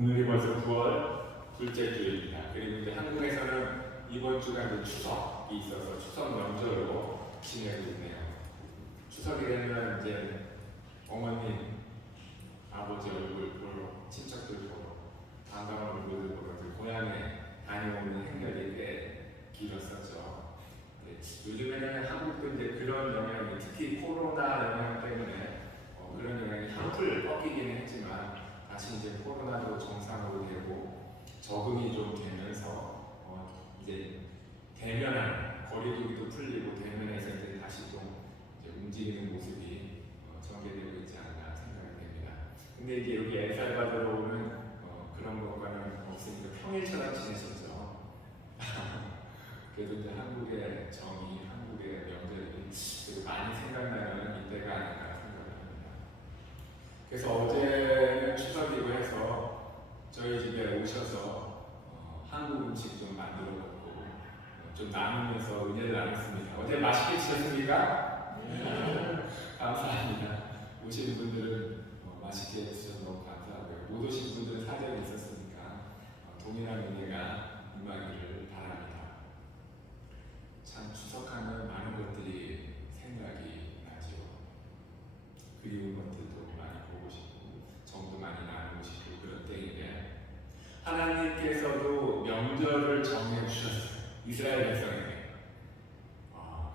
오늘이 벌써 9월 둘째 주일입니다. 그리고 이제 한국에서는 이번 주가 이제 추석이 있어서 추석 명절로 지내고 있네요. 추석이 되면 이제 어머님, 아버지 얼굴 보러, 친척들 보러, 반가운 얼굴들 보러 고향에 다녀오는 행렬이 꽤 길었었죠. 요즘에는 한국도 이제 그런 영향이, 특히 코로나 영향 때문에 그런 영향이 한풀 꺾이기는 했지만 다시 이제 코로나도 정상으로 되고 적응이 좀 되면서 이제 대면한 거리두기도 풀리고 대면에서 이제 다시 좀 이제 움직이는 모습이 전개되고 있지 않나 생각이 됩니다. 근데 이제 여기 엘살바도르는 그런 것과는 없으니까 평일처럼 지내셨죠. 그래도 이제 한국의 정이, 한국의 명절이 많이 생각나는 이때가 아닌가 생각을 합니다. 그래서 어제는 추석이고 해서 저희 집에 오셔서 한국 음식 좀 만들어 먹고 좀 나누면서 은혜를 나눴습니다. 어제 맛있게 드셨습니까? 네. 감사합니다. 오신 분들은 맛있게 드셔서 너무 감사하고요. 못 오신 분들은 사정이 있었으니까 동일한 은혜가 임하기를 바랍니다. 참 추석하면 많은 것들이 생각이 나죠. 그리운 것들도 많이 보고 싶고 정도 많이 나누고 싶고 그런 때인데 하나님께서도 명절을 정해주셨어요. 이스라엘 백성에게.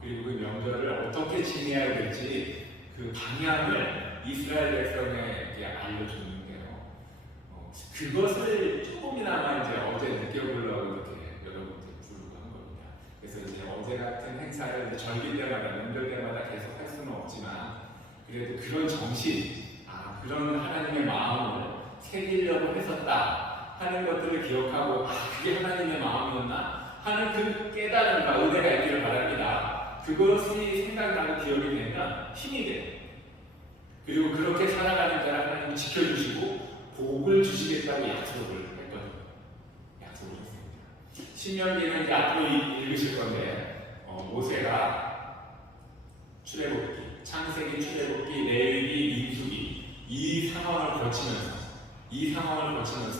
그리고 그 명절을 어떻게 지내야 될지 그 방향을 이스라엘 백성에게 알려줬는데요. 그것을 조금이나마 이제 어제 느껴보려고 이렇게 여러분들 부르고 한 겁니다. 그래서 이제 어제 같은 행사를 이제 절기 때마다, 명절 때마다 계속 할 수는 없지만 그래도 그런 정신, 그런 하나님의 마음을 새기려고 했었다 하는 것들을 기억하고 그게 하나님의 마음이었나 하는 그 깨달음과 은혜가 있기를 바랍니다. 그것이 생각나고 기억이 되면 힘이 돼요. 그리고 그렇게 살아가는 자를 하나님이 지켜주시고 복을 주시겠다고 약속을 했거든요. 약속을 했습니다. 신명기는 이제 앞으로 읽으실 건데 모세가 출애굽기, 창세기, 출애굽기, 레위기, 민수기 이 상황을 거치면서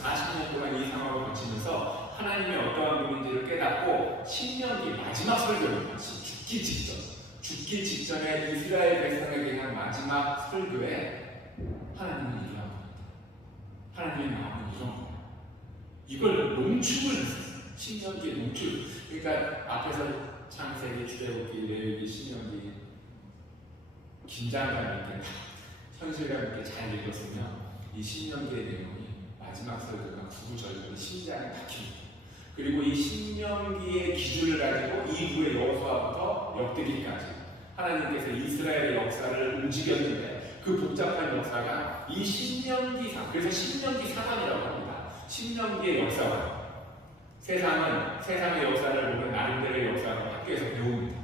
40년 동안 이 상황을 거치면서 하나님의 어떠한 분인지를 깨닫고 신명기 마지막 설교입니다. 죽기 직전에 이스라엘 백성에게 한 마지막 설교에 하나님은 이런 겁니다. 하나님의 마음은 이런 겁니다. 이걸 농축을 했어요. 신명기의 농축. 그러니까 앞에서 창세기, 출애굽기, 레위기, 신명기 긴장감 있게 현실감 있게 잘 읽었으면 이 신명기의 내용이 마지막 설교가 구구절절히 심장에 박힙니다. 그리고 이 신명기의 기준을 가지고 이후의 여호수아부터 역대기까지 하나님께서 이스라엘의 역사를 움직였는데 그 복잡한 역사가 이 신명기상, 그래서 신명기 사관이라고 합니다. 신명기의 역사관. 세상의 역사를 보면 나름대로의 역사를 학교에서 배웁니다.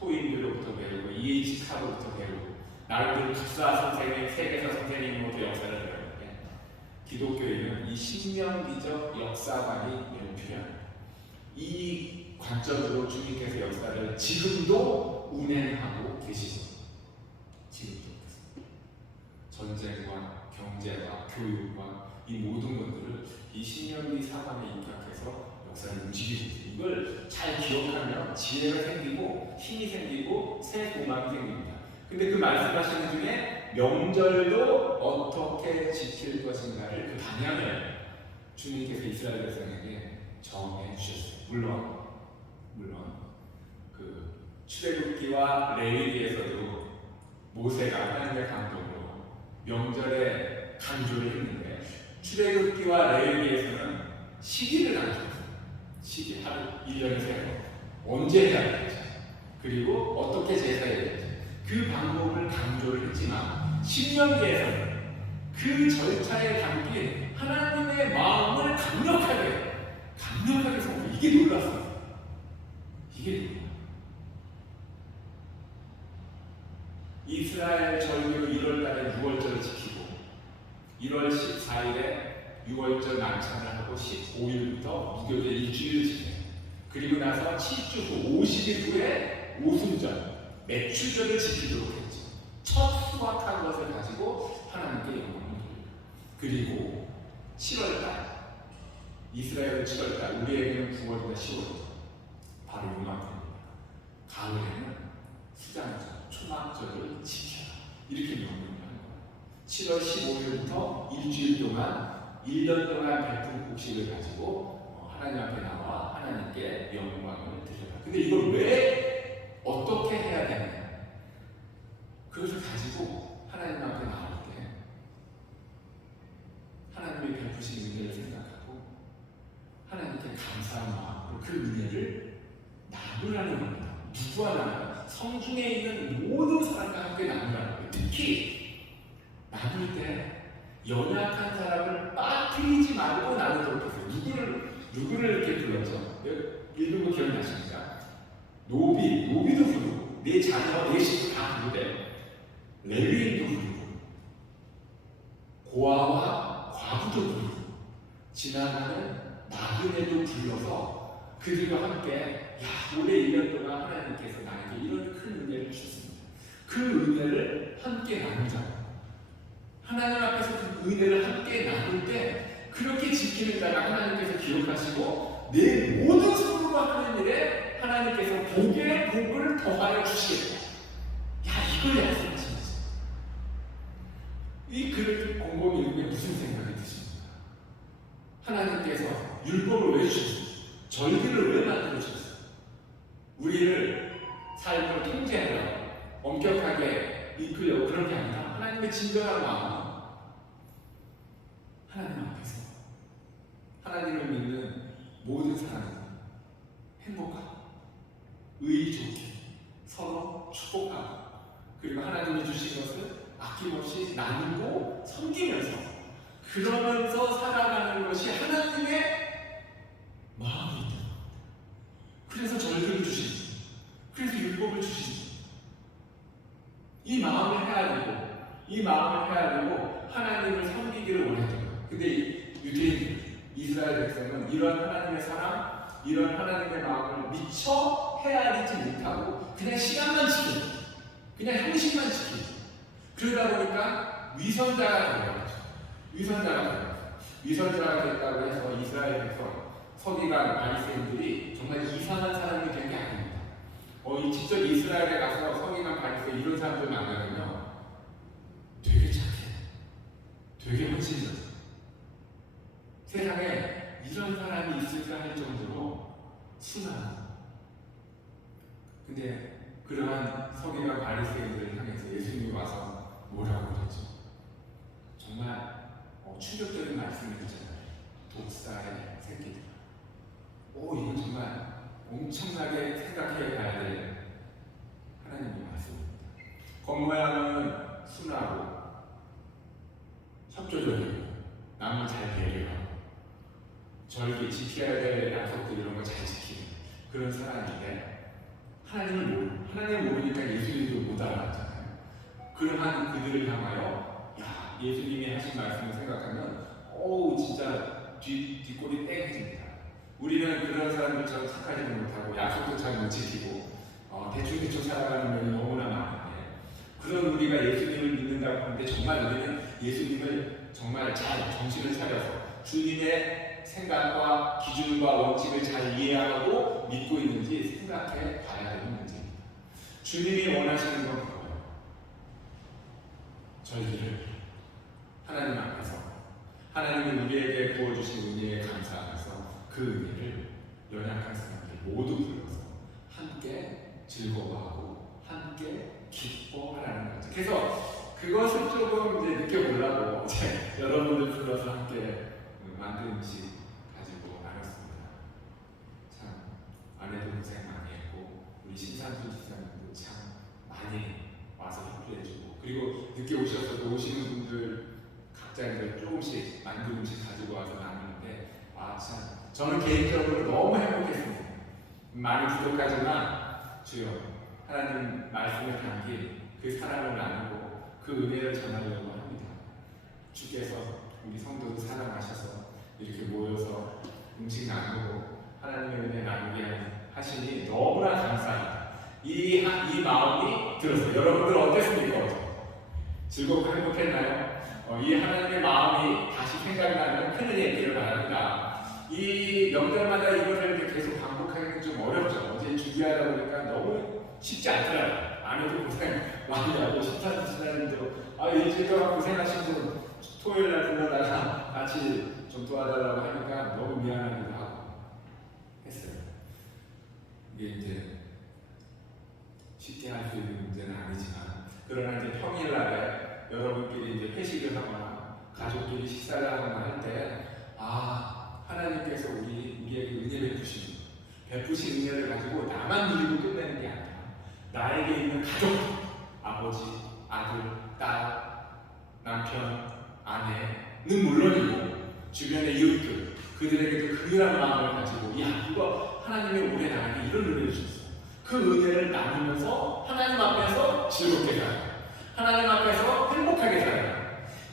토인들로부터 배우고 EH카로부터 배우고 나름대로 특사 선생님, 세계사 선생님으로부터 역사를 배우는데 기독교인은 이 신명기적 역사관이 매우 필요합니다. 이 관점으로 주님께서 역사를 지금도 운행하고 계시고 지금도 전쟁과 경제와 교육과 이 모든 것들을 이 신명기 사관에 입각해서 역사를 움직이고 있습니다. 이걸 잘 기억하면 지혜가 생기고 힘이 생기고 새 소망이 생깁니다. 근데 그 말씀하시는 중에 명절도 어떻게 지킬 것인가를 그 방향을 주님께서 이스라엘 백성에게 정해 주셨어요. 물론 그 출애굽기와 레위기에서도 모세가 하나님의 감동으로 명절에 강조를 했는데 출애굽기와 레위기에서는 시기를 강조했어요. 시기, 하루 1년에 3번 언제 해야 될지 그리고 어떻게 제사해야 될지 그 방법을 강조를 했지만 신명기에서는 그 절차에 담긴 하나님의 마음을 강력하게 성공. 이게 놀랐어요. 이스라엘 절기로 1월달에 6월절을 지키고 1월 14일에 6월절 만찬을 하고 15일부터 무교절 일주일을 지내요. 그리고 나서 7주 후 50일 후에 오순절 매출절을 지키도록 했죠. 첫 수확한 것을 가지고 하나님께 영광을 돌려요. 그리고 7월달, 이스라엘은 7월달, 우리에게는 9월이나 10월이죠. 바로 요맘때입니다. 가을에는 수장절, 초막절을 지켜라. 이렇게 명령을 하는 거예요. 7월 15일부터 일주일 동안 1년 동안 베푼 곡식을 가지고 하나님 앞에 나와 하나님께 영광을 드려라. 근데 이걸 왜 어떻게 해야 되느냐? 그것을 가지고 하나님 앞에 나올 때 하나님의 베푸신 은혜를 생각하고 하나님께 감사한 마음으로 그 은혜를 나누라는 겁니다. 누구와 나누라? 성중에 있는 모든 사람과 함께 나누라는 거예요. 특히 나눌 때 연약한 사람을 빠뜨리지 말고 나누도록 했어요. 누구를 이렇게 불렀죠? 읽은 거 기억나십니까? 노비도 부르고 내 자녀, 내 식구 다 부르되 레위인도 부르고 고아와 과부도 부르고 지나가는 나그네도 불러서 그들과 함께 올해 1년 동안 하나님께서 나에게 이런 큰 은혜를 주셨습니다. 그 은혜를 함께 나누자. 하나님 앞에서 그 은혜를 함께 나눌 때 그렇게 지키는 자가 하나님께서 기억하시고 내 모든 손으로 하는 일에 하나님께서 복에 복을 더하여 주시겠다. 이걸 약속하신 거죠. 이 글을 곰곰이 읽으면 무슨 생각이 드십니까? 하나님께서 율법을 왜 주셨어요? 절기를 왜 만들어 주셨어요? 우리를 삶을 통제하려고 엄격하게 이끌려고 그런 게 아니라 하나님의 진정한 마음, 하나님 앞에서 하나님을 믿는 모든 사람은 행복하고 의의 좋게 서로 축복하고 그리고 하나님이 주신 것을 아낌없이 나누고 섬기면서 그러면서 살아가는 것이 하나님의 마음이다. 그래서 절기를 주시죠. 그래서 율법을 주시죠. 이 마음을 해야 되고 하나님을 섬기기를 원했던 거예요. 근데 유대인들, 이스라엘 백성은 이런 하나님의 사랑, 이런 하나님의 마음을 미처 헤아리지 못하고 그냥 시간만 지키고 그냥 형식만 지키고 그러다 보니까 위선자가 된 거죠. 위선자가 됐다고 해서 이스라엘 백성, 서기관, 바리새인들이 정말 이상한 사람이 된 게 아닙니다. 직접 이스라엘에 가서 서기관, 바리새인 이런 사람들 만나면요 되게 착해, 되게 헌신적. 세상에 이런 사람이 있을까 할 정도로 순한. 근데 그러한 서기관 바리새인들을 향해서 예수님이 와서 뭐라고 그랬죠? 정말 충격적인 말씀을 했잖아요. 독사의 새끼들. 이건 정말 엄청나게 생각해 봐야 될 하나님의 말씀입니다. 겉모양은 순하고 협조적이고 남을 잘 배려하고 절기 지켜야 될 약속들 이런 거 잘 지키는 그런 사람인데 하나님을 모르니까 예수님도 못 알아봤잖아요. 그러한 그들을 향하여 예수님이 하신 말씀을 생각하면 진짜 뒷골이 땡해집니다. 우리는 그런 사람들처럼 착하지는 못하고 약속도 잘 못 지키고 대충 살아가는 면이 너무나 많은데 그런 우리가 예수님을 믿는다고 하는데 정말 우리는 예수님을 정말 잘 정신을 차려서 주님의 생각과 기준과 원칙을 잘 이해하고 믿고 있는지 생각해 봐야 되는 문제입니다. 주님이 원하시는 건 뭐예요? 절기를 하나님 앞에서 하나님이 우리에게 부어주신 은혜에 감사하면서 그 은혜를 연약한 사람들 모두 불러서 함께 즐거워하고 함께 기뻐하라는 거죠. 그래서 그것을 조금 이제 느껴보려고 여러분들 불러서 함께 만든 음식 가지고 나눴습니다. 참 아내도 고생 많이 했고 우리 신산수 지사님도 참 많이 와서 협조해주고 그리고 늦게 오셔서 오시는 분들 각자 이제 조금씩 만든 음식 가지고 와서 나누는데 참 저는 개인적으로 너무 행복했습니다. 많이 부족하지만 주여 하나님 말씀을 담긴 그 사랑을 나누고 그 은혜를 전하려고 합니다. 주께서 우리 성도들 사랑하셔서 이렇게 모여서 음식 나누고 하나님의 은혜 나누게 하시니 너무나 감사합니다. 이 마음이 들었어요. 여러분들 어땠습니까? 즐겁고 행복했나요? 이 하나님의 마음이 다시 생각나는 큰은혜 있기를 바랍니다. 이 명절마다 이것을 계속 반복하기는 좀 어렵죠. 어제 준비하다 보니까 너무 쉽지 않더라고요. 안 해도 고생 많이 하고 심사숙고하는데도 일주일 동안 고생하신 분 토요일 날 불러다가 같이 좀 도와달라고 하니까 너무 미안하기도 하고 했어요. 이게 이제 쉽게 할 수 있는 문제는 아니지만, 그러나 이제 평일날에 여러분끼리 이제 회식을 하거나 가족끼리 식사를 하거나 할 때 하나님께서 우리에게 은혜 베푸신 은혜를 가지고 나만 누리고 끝내는 게 아니라 나에게 있는 가족, 아버지, 아들, 딸, 남편, 아내는 물론이고 주변의 이웃들, 그들에게도 긍휼한 마음을 가지고 이거 하나님의 올해 나에게 이런 은혜를 주셨어요. 그 은혜를 나누면서 하나님 앞에서 즐겁게 살아요. 하나님 앞에서 행복하게 살아요.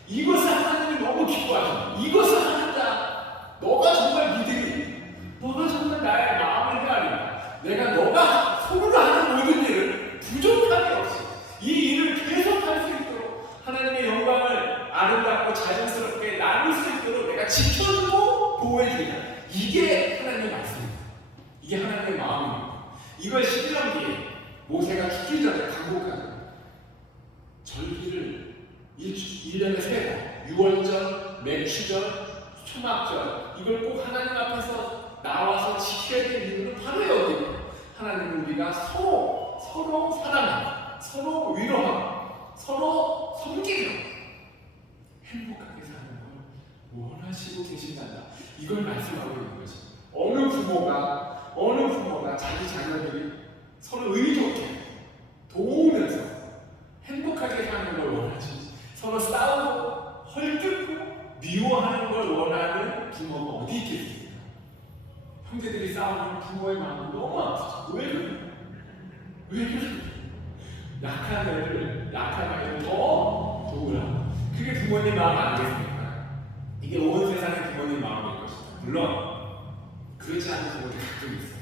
이것을 하나님이 너무 기뻐하셔. 이것을 하는 자, 너가 정말 믿음이, 너가 정말 나의 마음을 헤아린다. 내가 너가 손으로 하는 모든 일을 부족함이 없이 이 일을 계속할 수 있도록 하나님의 영광을 아름답고 자연스럽게 나눌 수 있도록 내가 지켜주고 보호해주겠다. 이게 하나님의 말씀입니다. 이게 하나님의 마음입니다. 이걸 11년기에 모세가 죽기 전에 강복하고 절기를 1년에 3번, 유월절, 매추절, 초막절, 이걸 꼭 하나님 앞에서 나와서 지켜야 될 이유는 바로 여기입니다. 하나님은 우리가 서로 사랑하고, 서로 위로하고, 서로 섬기고 행복하게 사는 걸 원하시고 계신다. 이걸 말씀하고 있는 것입니다. 어느 부모가 자기 자녀들이 서로 의좋게 도우면서 행복하게 사는 걸 원하지, 서로 싸우고 헐뜯고 미워하는 걸 원하는 부모가 어디 있겠습니까? 형제들이 싸우면 부모의 마음이 너무 아프죠. 왜 그래? 약한 아이를 더 도우라. 그게 부모님 마음 아니겠습니까? 이게 온 세상의 부모님 마음일 것이다. 물론 그렇지 않은 부모들이 가끔 있어요.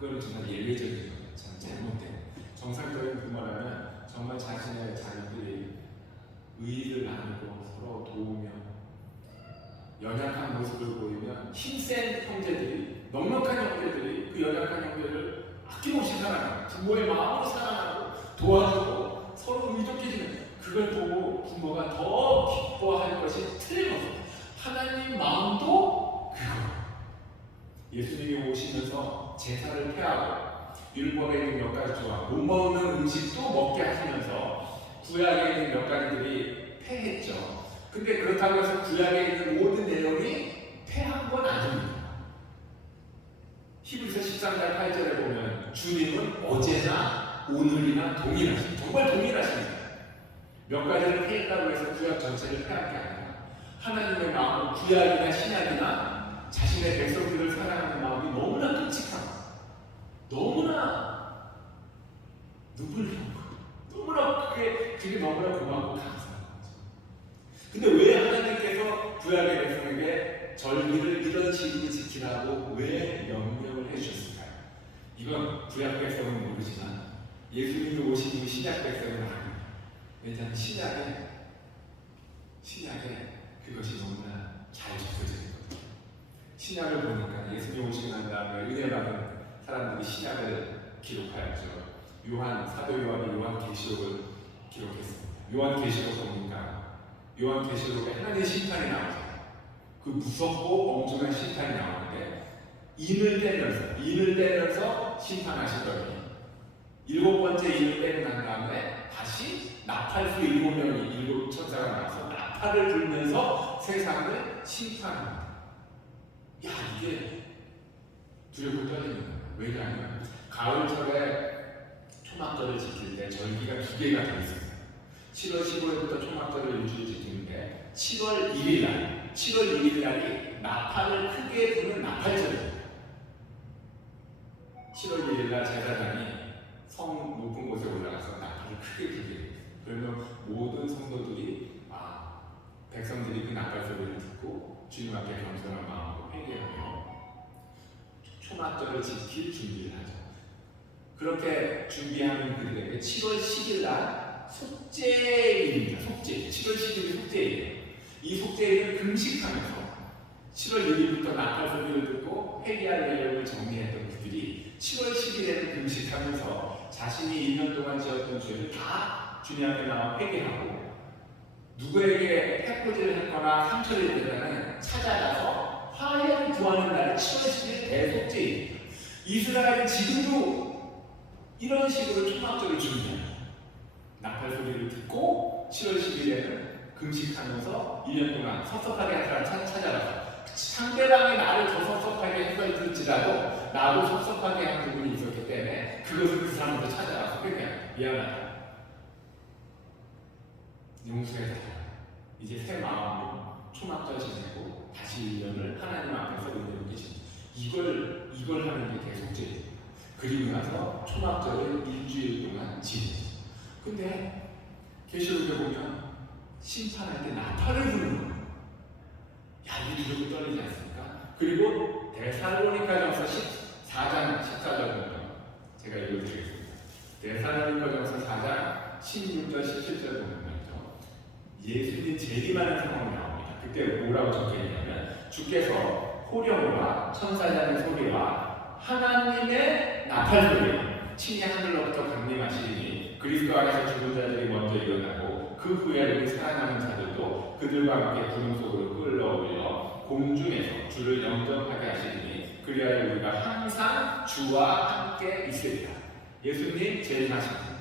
그거는 정말 예외적인 거예요. 참 잘못된. 정상적인 부모라면 정말 자신의 자녀들이 의의를 나누고 서로 도우며 연약한 모습을 보이면 힘센 형제들이, 넉넉한 형제들이 그 연약한 형제를 아낌없이 사랑하고 부모의 마음으로 사랑하고 도와주고 서로 의좋게 지내는, 그걸 보고 부모가 더 기뻐할 것이 틀림없어요. 하나님 마음도 그거. 예수님이 오시면서 제사를 폐하고 율법에 있는 몇 가지 조항, 못 먹는 음식도 먹게 하시면서 구약에 있는 몇 가지들이 폐했죠. 근데 그렇다고 해서 구약에 있는 모든 내용이 폐한 건 아닙니다. 히브리서 13장 8절에 보면 주님은 어제나 오늘이나 동일하십니다. 정말 동일하십니다. 몇 가지를 폐했다고 해서 구약 전체를 폐한 게 아니라 하나님의 마음은 구약이나 신약이나 자신의 백성들을 사랑하는 마음이 너무나 끔찍하고 너무나 누굴려고 너무나 그게 너무나 고맙고 감사한 거죠. 근데 왜 하나님께서 구약의 백성에게 절기를 이런 식으로 지키라고 왜 명령을 해주셨을까요? 이건 구약 백성은 모르지만 예수님이 오신 후 신약 백성은 압니다. 왜냐하면 신약에 그것이 너무나 잘 적혀져 있거든요. 신약을 보니까 예수님 오시고 난 다음에 은혜 받은 사람들이 신약을 기록하였죠. 사도 요한이 요한계시록을 기록했습니다. 요한계시록 보니까 요한계시록에 하나님의 심판이 나오죠. 그 무섭고 엄청난 심판이 나오는데 인을 떼면서 심판하시더니 7번째 인을 떼고 난 다음에 다시 나팔수 7명이 7천사가 나와서 나팔을 불면서 세상을 심판합니다. 이게 두렵고 떨리는 거예요. 왜냐하면 가을철에 초막절을 지킬 때 절기가 2개가 되어 있습니다. 7월 15일부터 초막절을 일주일 지키는데 7월 1일 날이 나팔을 크게 부는 나팔절입니다. 7월 1일 날 제사장이 성 높은 곳에 올라가서 나팔을 크게 불게 됩니다. 그러면 모든 성도들이 백성들이 그 나팔 소리를 듣고 주님 앞에 겸손한 마음으로 회개하며 초막절을 지킬 준비를 하죠. 그렇게 준비하는 그들에게 7월 10일 날 속죄일입니다. 속죄. 7월 10일이 속죄일이에요. 이 속죄일을 금식하면서 7월 1일부터 나팔 소리를 듣고 회개할 내용을 정리했던 그들이 7월 10일에는 금식하면서 자신이 1년 동안 지었던 죄를 다 주님 앞에 나와 회개하고 누구에게 해코지를 했거나 상처를 입었다는 찾아가서 화해를 구하는 날이 7월 10일 대속죄입니다. 이스라엘은 지금도 이런 식으로 초막절을 준비합니다. 나팔 소리를 듣고 7월 10일에는 금식하면서 1년 동안 섭섭하게 한 사람 찾아가서 상대방이 나를 더 섭섭하게 했을지라도 나도 섭섭하게 한 부분이 있었기 때문에 그것을 그 사람한테 찾아가서 회개합니다. 미안하다. 용서해서 이제 새 마음으로 초막절 지내고 다시 1년을 하나님 앞에서 은혜로 계십니다. 이걸 하는 게 대속죄예요. 그리고 나서 초막절을 일주일 동안 지내죠. 근데 계시록에 보면 심판할 때 나팔을 부르는 거예요. 야, 이 두려움 떨리지 않습니까? 그리고 데살로니가전서 4장 14절 보면 제가 읽어드리겠습니다. 데살로니가전서 4장 16절 17절 보면 예수님 재림하는 상황이 나옵니다. 그때 뭐라고 적혀있냐면 주께서 호령과 천사장의 소리와 하나님의 나팔 소리 친히 하늘로부터 강림하시니 그리스도 안에서 죽은 자들이 먼저 일어나고 그 후에 우리 살아남은 자들도 그들과 함께 구름 속으로 끌어올려 공중에서 주를 영접하게 하시니 그리하여 우리가 항상 주와 함께 있으리라. 예수님 재림하십니다.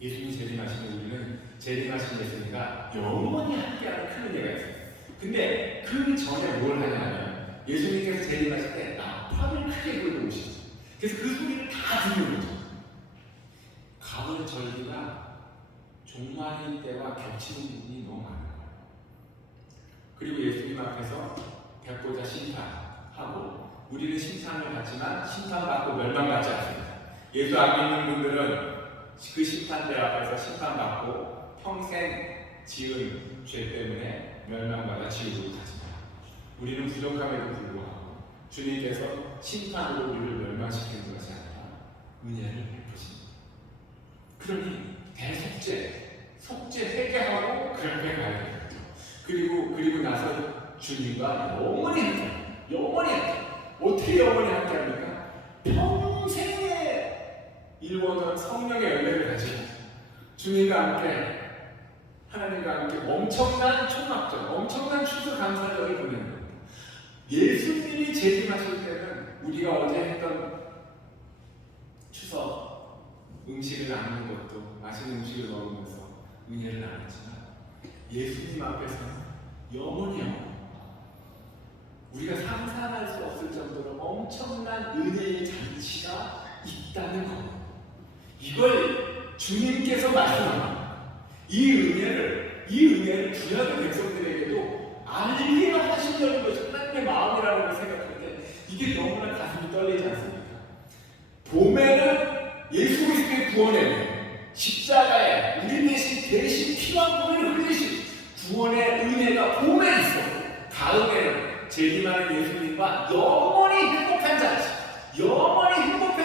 예수님 재림하시면 우리는 재림하신 예수님과 영원히 함께하는 큰 은혜가 있어요. 근데 그 전에 뭘 하냐면 예수님께서 재림하실 때 나팔을 크게 불고 오시죠. 그래서 그 소리를 다 듣는 거죠. 가을 절기가 종말의 때와 겹치는 부분이 너무 많은 거예요. 그리고 예수님 앞에서 백보자 심판하고 우리는 심판을 받지만 심판받고 멸망받지 않습니다. 예수 안 믿는 분들은 그 심판대 앞에서 심판받고 평생 지은 죄 때문에 멸망받아 지옥으로 가지만 우리는 부족함에도 불구하고 주님께서 심판으로 우리를 멸망시키는 것이 아니라 은혜를 베푸십니다. 그러니 속죄 회개하고 그렇게 가야 됩니다. 그리고 나서 주님과 영원히 함께 어떻게 영원히 함께 합니까? 평생의 일원은 성령의 열매를 가지고 주님과 함께 하나님과 함께 엄청난 초막절, 엄청난 추수 감사절을 보내는 겁니다. 예수님이 재림하실 때는 우리가 어제 했던 추석 음식을 나누는 것도 맛있는 음식을 먹으면서 은혜를 나눴지만 예수님 앞에서는 영원히요. 우리가 상상할 수 없을 정도로 엄청난 은혜의 잔치가 있다는 겁니다. 이걸 주님께서 말씀합니다. 이 은혜를 구약의 백성들에게도 알게 하시려는 것이 하나님의 마음이라고 생각할 때 이게 너무나 가슴이 떨리지 않습니까? 봄에는 예수 그리스도의 구원에 십자가에 우리 대신 피와 물을 흘리신 구원의 은혜가 봄에 있어. 가을에는 재림하는 예수님과 영원히 행복한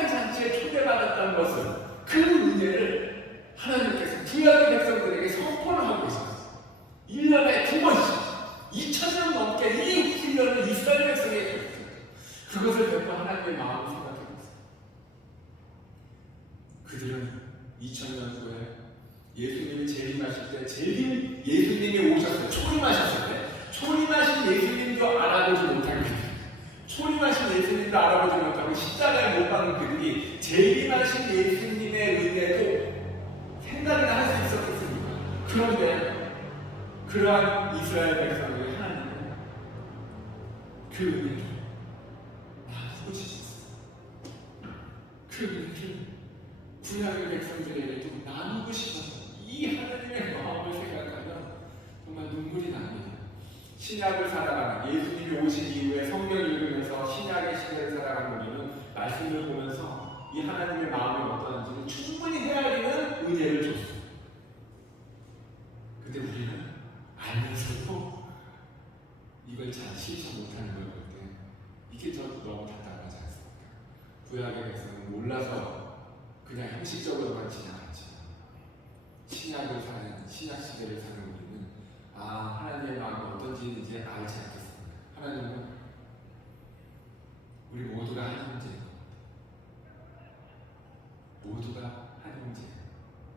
잔치에 초대받았다는 것은 그 은혜를 하나님께서 구약의 백성들에게 선포를 하고 있었어요. 1년에 2번씩 2000년 넘게 이 훈련을 이스라엘 백성에게 했어요. 그것을 뵙고 하나님의 마음을 생각해봤어요. 그들은 2000년 후에 예수님이 재림하실 때 예수님이 오셨을 때 초림하신 예수님도 알아보지 못한 그들, 초림하신 예수님도 알아보지 못하고 십자가에 못 박은 그들이 재림하신 예수님의 은혜도 생각이나 할 수 있었겠습니까? 그런데 그러한 이스라엘 백성들이 하나님은 그 은혜를 나누고 싶었어요. 그 은혜를 구약의 백성들에게도 나누고 싶었어요. 이 하나님의 마음을 생각하면 정말 눈물이 납니다. 신약을 살아가는 예수님이 오신 이후에 성경을 읽으면서 신약의 시대를 살아가는 우리는 말씀을 보면서 이 하나님의 마음이 어떠한지를 충분히 헤아리는 은혜를 줬어요. 근데 우리는 알면서도 이걸 잘 실천 못하는 걸 볼 때 이게 저도 너무 답답하지 않습니까? 구약의 백성은 몰라서 그냥 형식적으로만 지나갔지만 신약을 사는, 신약 시대를 사는 우리는 하나님의 마음이 어떤지 이제 알지 않겠습니까? 하나님은 우리 모두가 한 형제예요. 모두가 한 형제예요.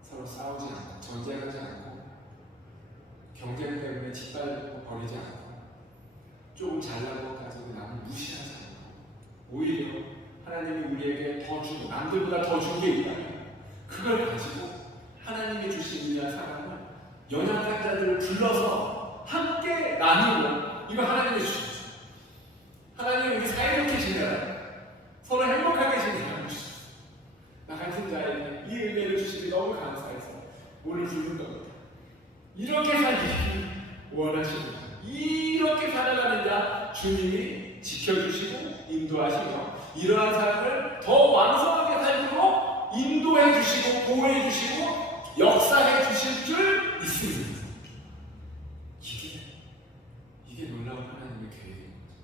서로 싸우지 않고 전쟁하지 않고 경쟁 때문에 짓밟고 버리지 않고 조금 잘나고 가지고 남을 무시하지 않고 오히려 하나님이 우리에게 더 주고 남들보다 더 준 게 있다면 그걸 가지고 하나님이 주신 위한 사랑을 연약한 자들을 불러서 함께 나누고 이거 하나님이 주셨어요. 하나님이 우리 사이좋게 지내라 서로 행복하게 지내라고 주셨어요. 나 같은 자에게 이 은혜를 주시기 너무 감사해서 오늘 부른 겁니다. 이렇게 살기를 원하십니다. 이렇게 살아가는 자 주님이 지켜주시고 인도하시며 이러한 삶을 더 왕성하게 살도록 인도해 주시고 보호해 주시고 역사해 주실 줄 믿습니다. 이게 놀라운 하나님의 계획인 거죠.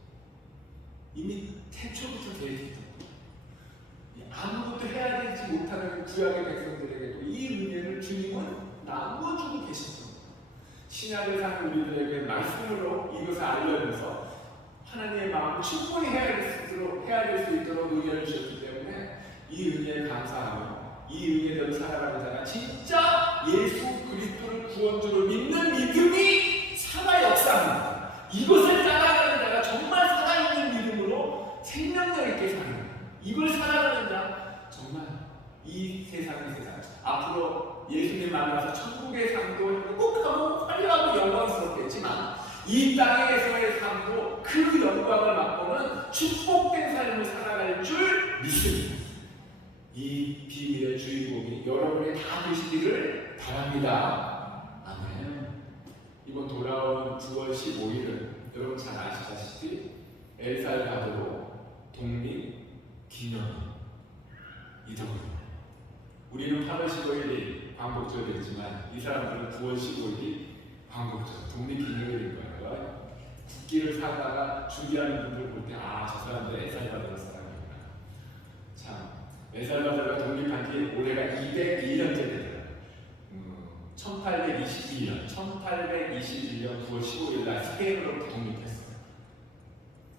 이미 태초부터 계획했던 거예요. 아무것도 해야 되지 못하는 구약의 백성들에게도 이 은혜를 주님은 나누어주고 계셨던 거예요. 신약을 사는 우리들에게 말씀으로 이것을 알려면서 하나님의 마음을 충분히 해야 될 수 있도록 은혜를 주셨기 때문에 이 은혜에 감사하며 이 은혜대로 살아가는 자가 진짜 예수 그리스도를 구원주로 믿는 믿음이 살아 역사합니다. 이것을 따라가는 자가 정말 살아있는 믿음으로 생명력 있게 사는 거예요. 이걸 살아가는 자 정말 이 세상 앞으로 예수님 만나서 천국의 삶도 행복하고 화려하고 영광스럽겠지만 이 땅에서의 삶도 그 영광을 맛보는 축복된 삶을 살아갈 줄 믿습니다. 이 비밀의 주인공이 여러분의 다 되시기를 바랍니다. 아멘. 이번 돌아온 9월 15일은 여러분 잘 아시다시피 엘살바도르 독립기념일이더군요. 우리는 8월 15일이 광복절이지만 이 사람들은 9월 15일이 광복절, 독립기념일인 거예요. 국기를 사다가 준비하는 분들 볼 때 저 사람들 엘살바도르 사람이구나. 참, 엘살바도르가 독립한 지 올해가 201년째 되더라고요. 1821년 9월 15일 날 스페인으로부터 독립했어요.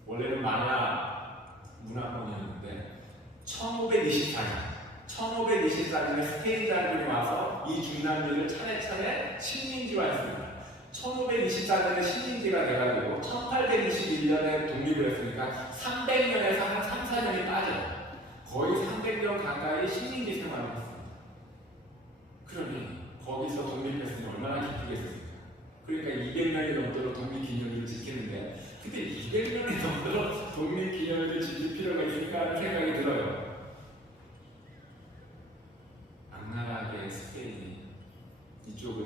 원래는 마야 문화권이었는데 1524년에 스페인 자들이 와서 이 중남미를 차례차례 식민지화했습니다. 1524년에 식민지가 돼가지고 1821년에 독립을 했으니까 300년에서 한 3, 4년이 빠져요. 거의 300년 가까이 식민지 생활을 했습니다. 그러니 거기서 독립했으니 얼마나 기쁘겠습니까? 그러니까 200년이 넘도록 독립기념일을 지키는데 근데 200년이 넘도록 독립기념일을 지킬 필요가 있을까 하는 생각이 들어요. 악랄하게 스페인이 이쪽을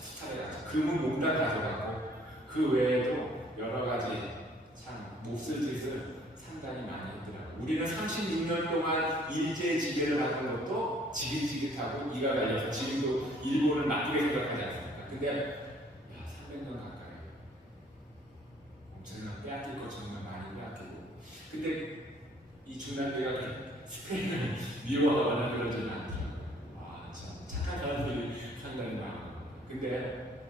수탈해가지고 금은 몽땅 가져갔고 그 외에도 여러 가지 참 몹쓸 짓을 상당히 많이 했더라고요. 우리는 36년 동안 일제지배를 받는 것도 지긋지긋하고 이가 갈려서 지금도 일본을 나쁘게 생각하지 않습니까? 근데 300년 가까이 엄청난 빼앗길 것 정말 많이 빼앗기고 근데 이 중남미가 스페인을 미워하거나 그러지는 않더라고요. 참 착한 사람들이 상당히 많아요. 근데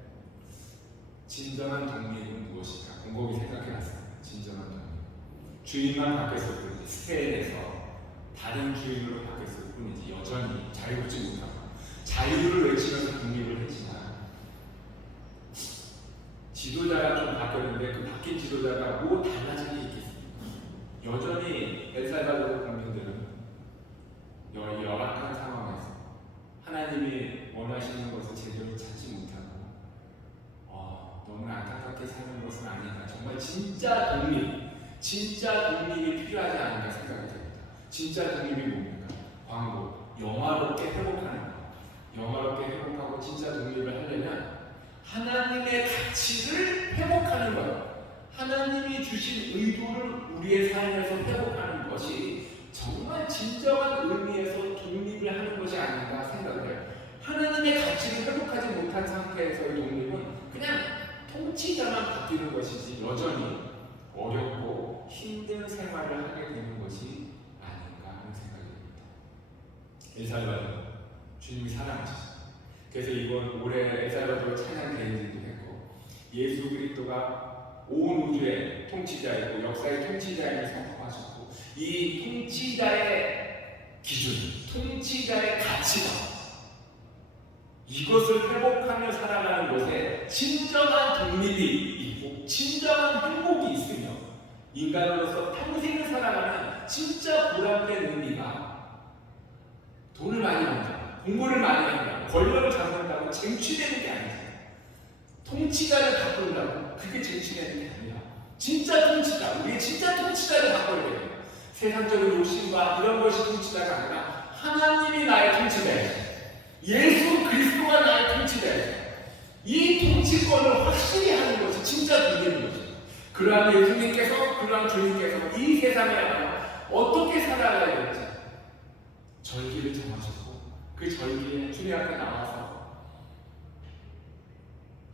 진정한 독립은 무엇일까? 곰곰이 생각해봤습니다. 진정한 독립. 주인만 바뀌었을 뿐이지 스페인에서 다른 주인으로 바뀌었을 뿐이지 여전히 자유롭지 못하고 자유를 외치면서 독립을 했지만 지도자가 좀 바뀌었는데 그 바뀐 지도자가 뭐 달라진 게 있겠습니까? 여전히 엘살바도르 국민들은 열악한 상황에서 하나님이 원하시는 것을 제대로 찾지 못하고 너무 안타깝게 사는 것은 아닌가. 정말 진짜 독립이 필요하지 않은가 생각이 듭니다. 진짜 독립이 뭡니까? 광복, 영화롭게 회복하는 것. 영화롭게 회복하고 진짜 독립을 하려면 하나님의 가치를 회복하는 것. 하나님이 주신 의도를 우리의 삶에서 회복하는 것이 정말 진정한 의미에서 독립을 하는 것이 아닌가 생각을 해요. 하나님의 가치를 회복하지 못한 상태에서의 독립은 그냥 통치자만 바뀌는 것이지 여전히 어렵고 힘든 생활을 하게 되는 것이 아닌가 하는 생각이 듭니다. 엘살바도르 주님이 사랑하셨어요. 그래서 이번 올해 엘살바도르 찬양 대행진도 했고, 예수 그리스도가 온 우주의 통치자이고 역사의 통치자임을 선포하셨고, 이 통치자의 기준, 통치자의 가치관, 이것을 회복하며 살아가는 것에 진정한 독립이 있고 진정한 행복이 있으며 인간으로서 평생을 살아가는 진짜 보람된 의미가 돈을 많이 번다, 공부를 많이 한다, 권력을 잡는다고 쟁취되는 게 아니죠. 통치자를 바꾼다고 그게 쟁취되는 게 아니라 진짜 통치자, 우리의 진짜 통치자를 바꿔야 돼요. 세상적인 욕심과 이런 것이 통치자가 아니라 하나님이 나의 통치자이죠. 예수 그리스도가 나의 통치자이죠. 이 통치권을 확실히 하는 것이 진짜 믿는 거죠. 그러한 예수님께서, 그러한 주님께서 이 세상에 와서 어떻게 살아가야 될지 절기를 정하셨고, 그 절기에 주님 앞에 나와서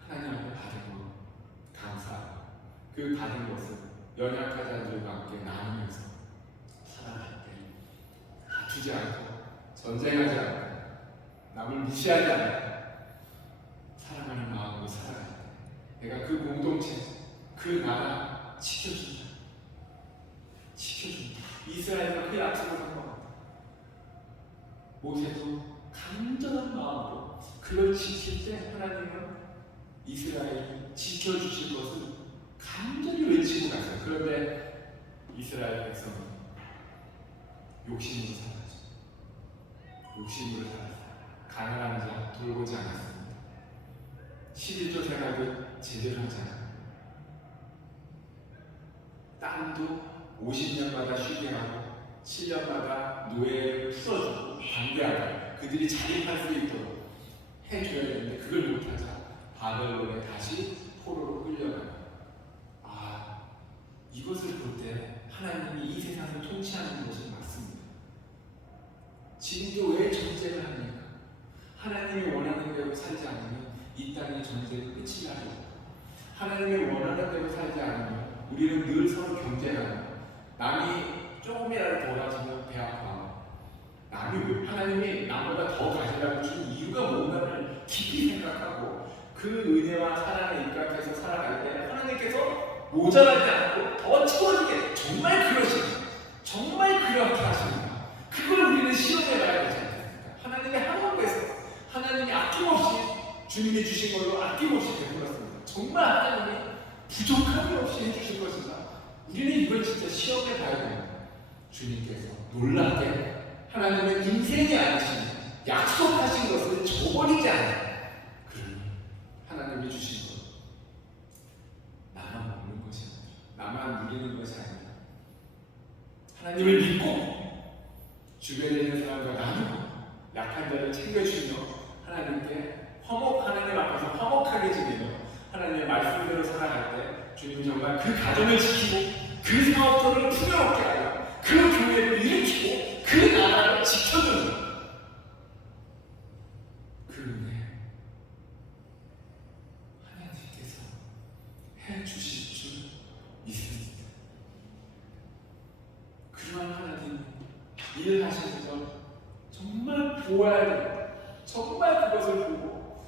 하나님 앞에 받은 것 감사하고, 그 받은 것을 연약한 자들과 함께 나누면서 살아갈 때 다투지 않고 전쟁하지 않고 남을 무시하지 않고 사랑하는 마음으로 살아갈 때 내가 그 공동체, 그 나라 지켜준다. 지켜준다. 이스라엘과 그 약속을 한 것 같다. 모세도 간절한 마음으로 그걸 지킬 때 하나님은 이스라엘이 지켜주실 것을 간절히 외치고 갔어요. 그런데 이스라엘 백성은 욕심으로 살았죠. 욕심으로 살았어요. 가난한 자 돌보지 않았습니다. 11조 생활도 제대로 하지 않았습니다. 땅도 50년마다 쉬게 하고 7년마다 노예를 풀어주고 반대하고 그들이 자립할 수 있도록 해줘야 되는데 그걸 못하자 바벨론에 다시 포로로 끌려가요. 이것을 볼 때 하나님이 이 세상을 통치하는 것이 맞습니다. 지금도 왜 전쟁을 합니까? 하나님이 원하는 대로 살지 않으면 이 땅의 전쟁이 끝이 나죠. 하나님이 원하는 대로 살지 않으면 우리는 늘 서로 경쟁하고 남이 조금이라도 더 가지면 배 아파하고 남이 왜 하나님이 나보다 더 가지라고 준 이유가 뭔가를 깊이 생각하고 그 은혜와 사랑에 입각해서 살아갈 때 하나님께서 모자라지 않고 더 채워주게 정말 그러십니다. 정말 그렇게 하십니다. 그걸 우리는 시험해 봐야 되지 않습니까? 하나님의 한국에서 하나님이 아낌없이 주님이 주신 걸로 아낌없이 베풀었습니다. 정말 하나님이 부족함이 없이 해주실 것인가? 우리는 이걸 진짜 시험해 봐야 됩니다. 주님께서 놀랍게 하나님은 인생이 아니신 약속하신 것을 저버리지 않아요. 그러니 하나님이 주신 것 나만 먹는 것이 아니라 나만 누리는 것이 아니라 하나님을 믿고 주변에 있는 사람과 나누고 약한 자를 챙겨주며 하나님께 하나님 앞에서 화목하게 지내며 하나님의 말씀대로 살아갈 때 주님 정말 그 가정을 지키고 그 사업들을 풍요롭게 하고 그 교회를 일으키고 그 나라를 지켜주는 그 은혜 하나님께서 해주실 줄 믿습니다. 그러한 하나님 일하시는 것 정말 보아야 됩니다. 정말 그것을 보고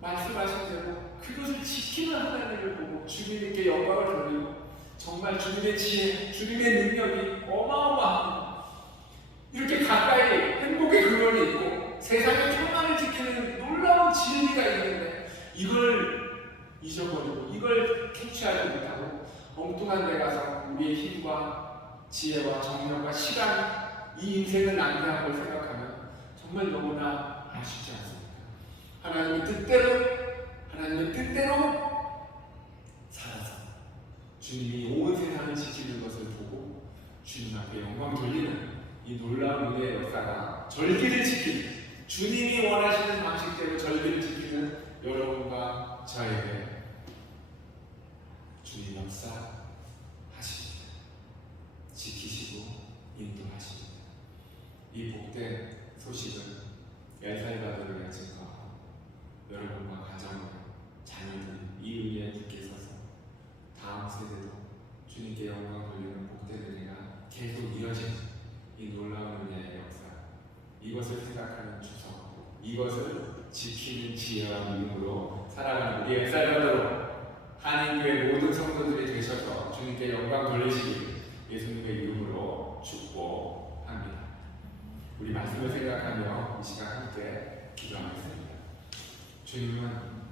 말씀하신 대로 그것을 지키는 하나님을 보고 주님께 영광을 돌리고 정말 주님의 지혜, 주님의 능력이 어마어마합니다. 이렇게 가까이 행복의 근원이 있고 세상의 평안을 지키는 놀라운 진리가 있는데 이걸 잊어버리고 이걸 캐치하지 못하고 엉뚱한 데 가서 우리의 힘과 지혜와 정력과 시간 이 인생을 낭비한 걸 생각하면 정말 너무나 아쉽지 않습니까? 하나님의 뜻대로 살아서 주님이 온 세상을 지키는 것을 보고 주님 앞에 영광 돌리는 이 놀라운 은혜의 역사가 절기를 지키는 주님이 원하시는 방식대로 절기를 지키는 여러분과 저에게 주님 역사하십니다. 지키시고 인도하십니다. 이 복된 소식을 엘살바도르에 증거하고 여러분과 가정과 자녀들이 이 은혜에 굳게 서서 다음 세대도 주님께 영광 돌리는 복된 은혜가 계속 이어지는 이 놀라운 은혜의 역사, 이것을 생각하는 추석, 이것을 지키는 지혜와 믿음으로 살아가는 우리 엑살러드로 한인교회 모든 성도들이 되셔서 주님께 영광 돌리시길 예수님의 이름으로 축복합니다. 우리 말씀을 생각하며 이 시간 함께 기도하겠습니다. 주님은